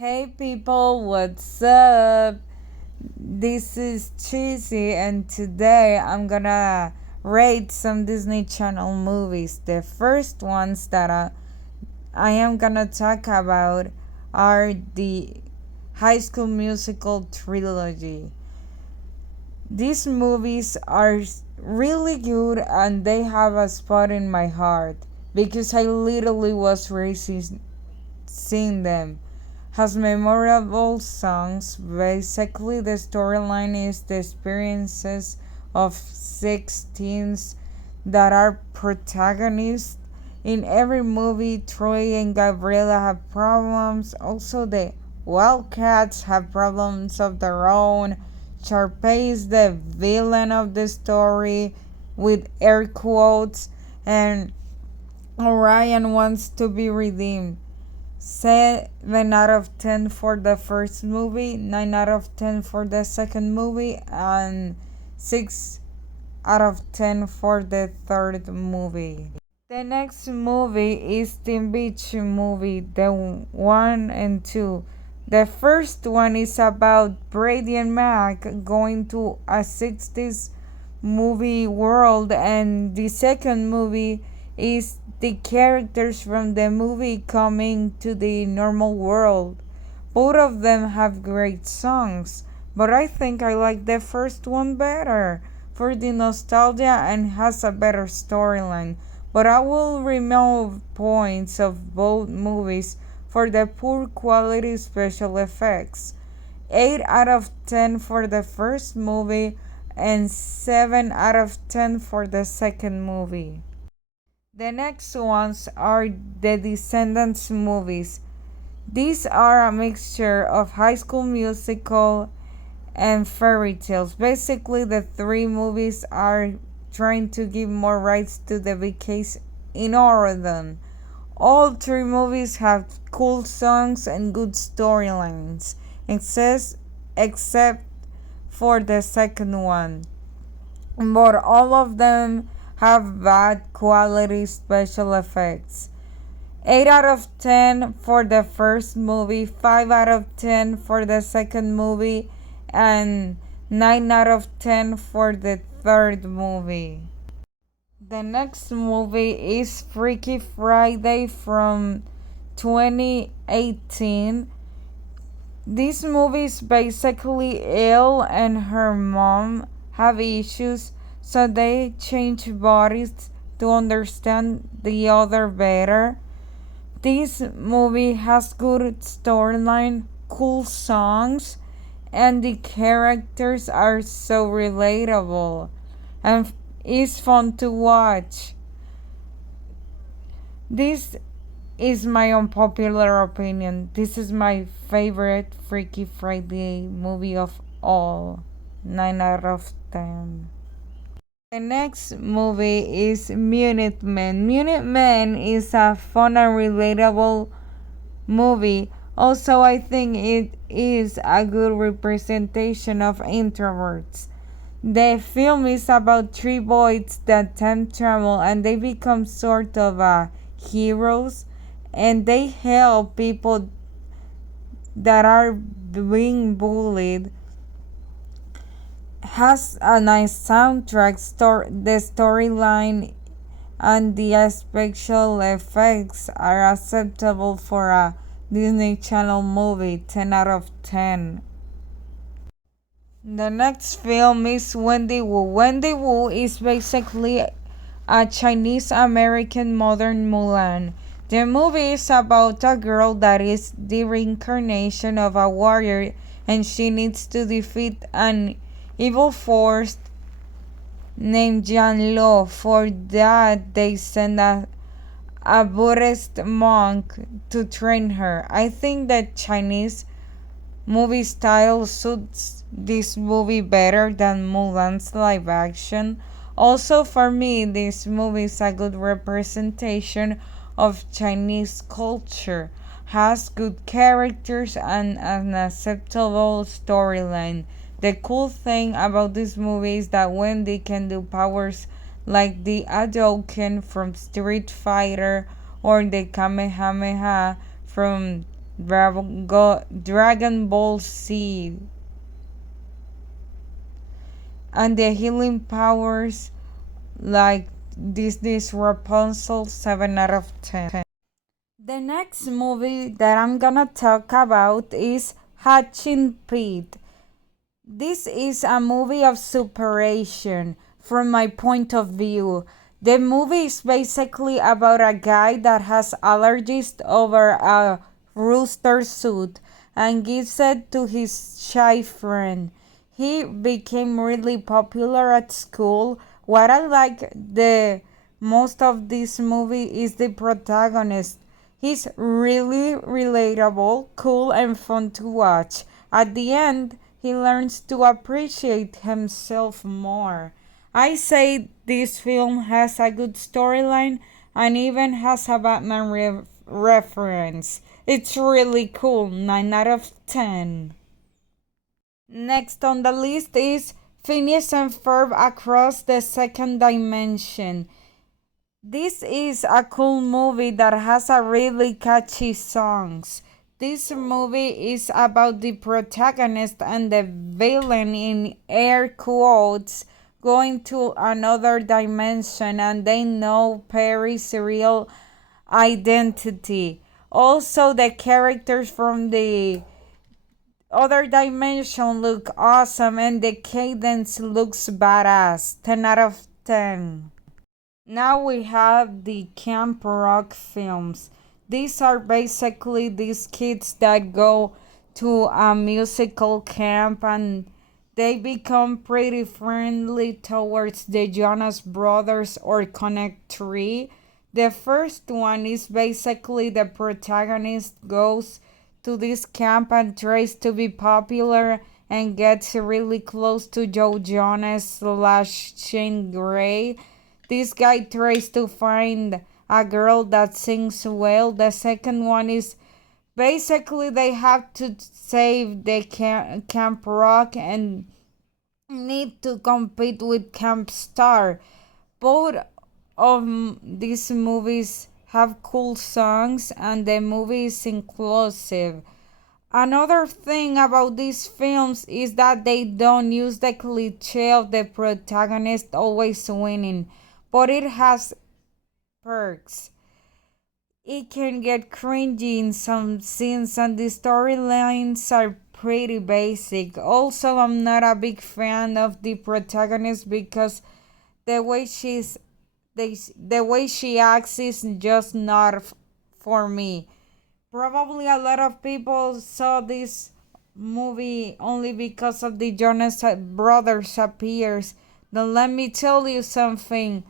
Hey people, what's up? This is Chissy, and today I'm gonna rate some Disney Channel movies. The first ones that I am gonna talk about are the High School Musical trilogy. These movies are really good and they have a spot in my heart because I literally was raised seeing them. Has memorable songs. Basically, the storyline is the experiences of six teens that are protagonists. In every movie, Troy and Gabriella have problems. Also, the Wildcats have problems of their own. Sharpay is the villain of the story, with air quotes, and Orion wants to be redeemed. 7 out of 10 for the first movie, 9 out of 10 for the second movie, and 6 out of 10 for the third movie. The next movie is Teen Beach movie, the 1 and 2. The first one is about Brady and Mac going to a 60s movie world, and the second movie is the characters from the movie coming to the normal world. Both of them have great songs, but I think I like the first one better for the nostalgia and has a better storyline. But I will remove points of both movies for the poor quality special effects. 8 out of 10 for the first movie and 7 out of 10 for the second movie. The next ones are the Descendants movies. These are a mixture of High School Musical and fairy tales. Basically, the three movies are trying to give more rights to the VKs in Oregon. All three movies have cool songs and good storylines, except for the second one. But all of them have bad quality special effects. 8 out of 10 for the first movie, 5 out of 10 for the second movie, and 9 out of 10 for the third movie. The next movie is Freaky Friday from 2018. This movie is basically Elle and her mom have issues, so they change bodies to understand the other better. This movie has good storyline, cool songs, and the characters are so relatable and is fun to watch. This is my unpopular opinion. This is my favorite Freaky Friday movie of all. 9 out of 10. The next movie is Munich Men. Munich Men is a fun and relatable movie. Also, I think it is a good representation of introverts. The film is about three boys that time travel and they become sort of heroes, and they help people that are being bullied. Has a nice soundtrack. The storyline and the special effects are acceptable for a Disney Channel movie. 10 out of 10. The next film is Wendy Wu. Wendy Wu is basically a Chinese American modern Mulan. The movie is about a girl that is the reincarnation of a warrior, and she needs to defeat an evil force named Jan Lo. For that, they send a Buddhist monk to train her. I think that Chinese movie style suits this movie better than Mulan's live action. Also, for me, this movie is a good representation of Chinese culture, has good characters and an acceptable storyline. The cool thing about this movie is that Wendy can do powers like the Hadouken from Street Fighter or the Kamehameha from Dragon Ball Z, and the healing powers like Disney's Rapunzel, 7 out of 10. The next movie that I'm gonna talk about is Hatching Pete. This is a movie of separation from my point of view. The movie is basically about a guy that has allergies over a rooster suit and gives it to his shy friend. He became really popular at school. What I like the most of this movie is the protagonist. He's really relatable, cool, and fun to watch. At the end, he learns to appreciate himself more. I say this film has a good storyline and even has a Batman reference. It's really cool, 9 out of 10. Next on the list is Phineas and Ferb Across the Second Dimension. This is a cool movie that has a really catchy songs. This movie is about the protagonist and the villain in air quotes going to another dimension and they know Perry's real identity. Also the characters from the other dimension look awesome and the cadence looks badass. 10 out of 10. Now we have the Camp Rock films. These are basically these kids that go to a musical camp and they become pretty friendly towards the Jonas Brothers or Connect Tree. The first one is basically the protagonist goes to this camp and tries to be popular and gets really close to Joe Jonas slash Shane Gray. This guy tries to find a girl that sings well. The second one is basically they have to save the Camp Rock and need to compete with Camp Star. Both of these movies have cool songs and the movie is inclusive. Another thing about these films is that they don't use the cliche of the protagonist always winning, but it has perks. It can get cringy in some scenes and the storylines are pretty basic. Also, I'm not a big fan of the protagonist because the way the way she acts is just not for me. Probably a lot of people saw this movie only because of the Jonas Brothers appears. Then let me tell you something.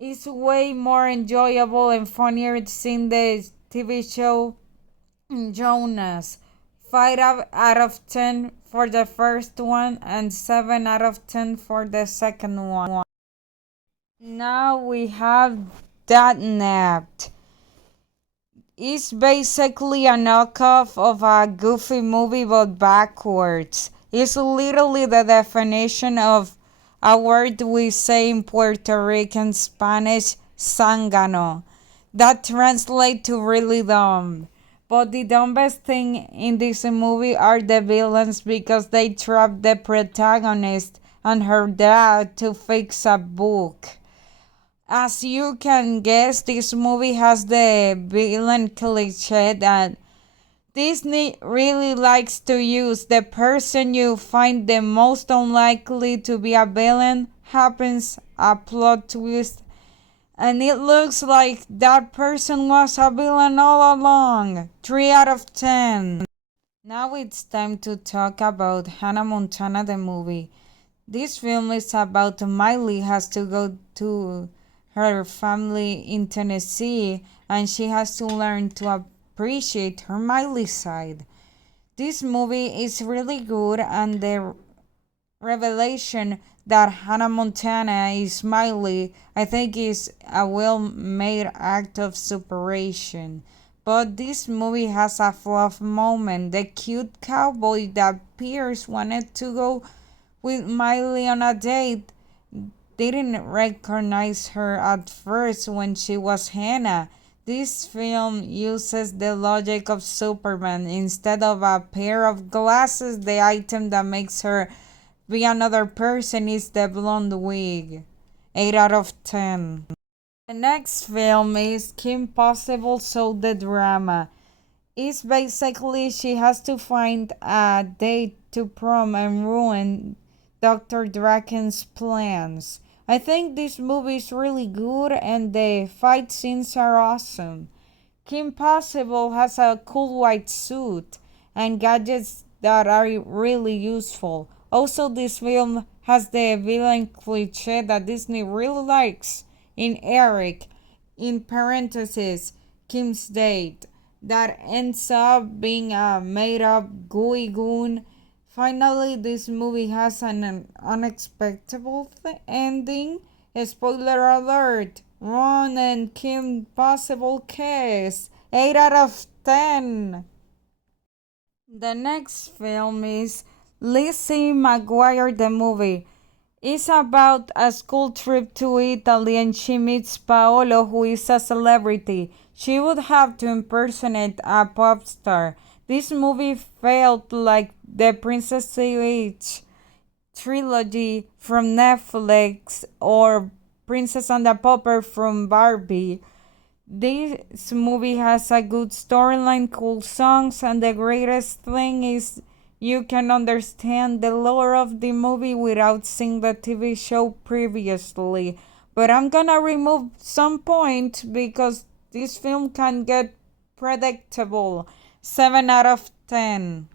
It's way more enjoyable and funnier seeing the TV show Jonas. 5 out of 10 for the first one and 7 out of 10 for the second one. Now we have That Napped. It's basically a knockoff of a goofy movie but backwards. It's literally the definition of a word we say in Puerto Rican Spanish, zángano. That translates to really dumb. But the dumbest thing in this movie are the villains because they trap the protagonist and her dad to fix a book. As you can guess, this movie has the villain cliche that Disney really likes to use. The person you find the most unlikely to be a villain happens a plot twist, and it looks like that person was a villain all along. 3 out of 10. Now it's time to talk about Hannah Montana the movie. This film is about Miley has to go to her family in Tennessee and she has to learn to appreciate her Miley side. This movie is really good and the revelation that Hannah Montana is Miley I think is a well-made act of separation. But this movie has a fluff moment. The cute cowboy that Pierce wanted to go with Miley on a date didn't recognize her at first when she was Hannah. This film uses the logic of Superman. Instead of a pair of glasses, the item that makes her be another person is the blonde wig. 8 out of 10. The next film is Kim Possible So the Drama. It's basically she has to find a date to prom and ruin Dr. Draken's plans. I think this movie is really good and the fight scenes are awesome. Kim Possible has a cool white suit and gadgets that are really useful. Also, this film has the villain cliche that Disney really likes in Eric, in parentheses, Kim's date, that ends up being a made up gooey goon. Finally, this movie has an unexpected ending. Spoiler alert! Ron and Kim Possible kiss. 8 out of 10. The next film is Lizzie McGuire the movie. It's about a school trip to Italy and she meets Paolo, who is a celebrity. She would have to impersonate a pop star. This movie felt like the Princess Peach trilogy from Netflix or Princess and the Pauper from Barbie. This movie has a good storyline, cool songs, and the greatest thing is you can understand the lore of the movie without seeing the TV show previously. But I'm gonna remove some points because this film can get predictable. 7 out of 10.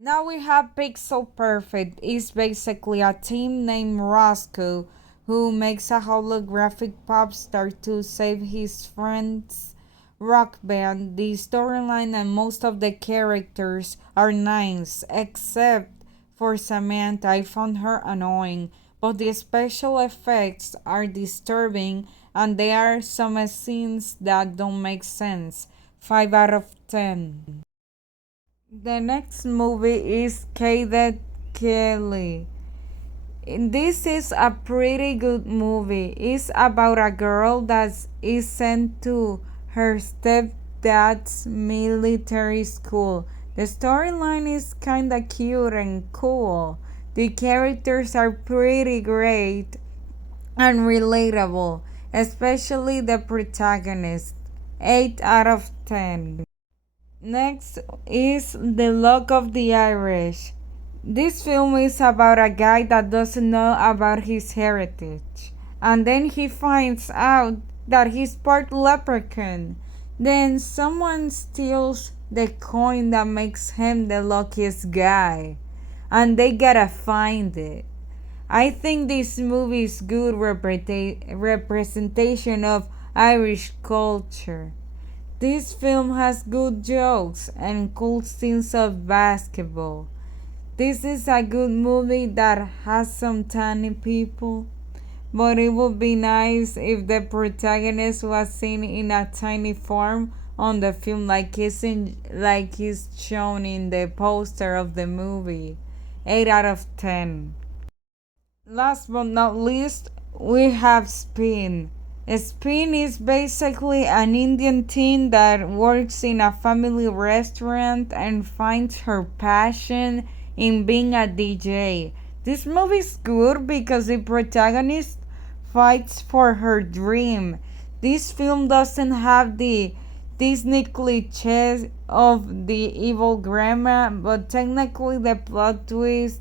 Now we have Pixel Perfect. It's basically a team named Roscoe who makes a holographic pop star to save his friend's rock band. The storyline and most of the characters are nice, except for Samantha. I found her annoying, but the special effects are disturbing and there are some scenes that don't make sense. 5 out of 10. The next movie is Cadet Kelly. This is a pretty good movie. It's about a girl that is sent to her stepdad's military school. The storyline is kinda cute and cool. The characters are pretty great and relatable, especially the protagonist. 8 out of 10. Next is The Luck of the Irish. This film is about a guy that doesn't know about his heritage. And then he finds out that he's part leprechaun. Then someone steals the coin that makes him the luckiest guy. And they gotta find it. I think this movie is good representation of Irish culture. This film has good jokes and cool scenes of basketball. This is a good movie that has some tiny people, but it would be nice if the protagonist was seen in a tiny form on the film like he's shown in the poster of the movie. 8 out of 10. Last but not least, we have Spin. Spin is basically an Indian teen that works in a family restaurant and finds her passion in being a DJ. This movie is good because the protagonist fights for her dream. This film doesn't have the Disney cliches of the evil grandma, but technically the plot twist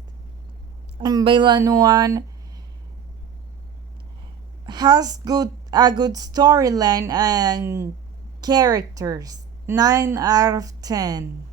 and villain one has a good storyline and characters. 9 out of 10.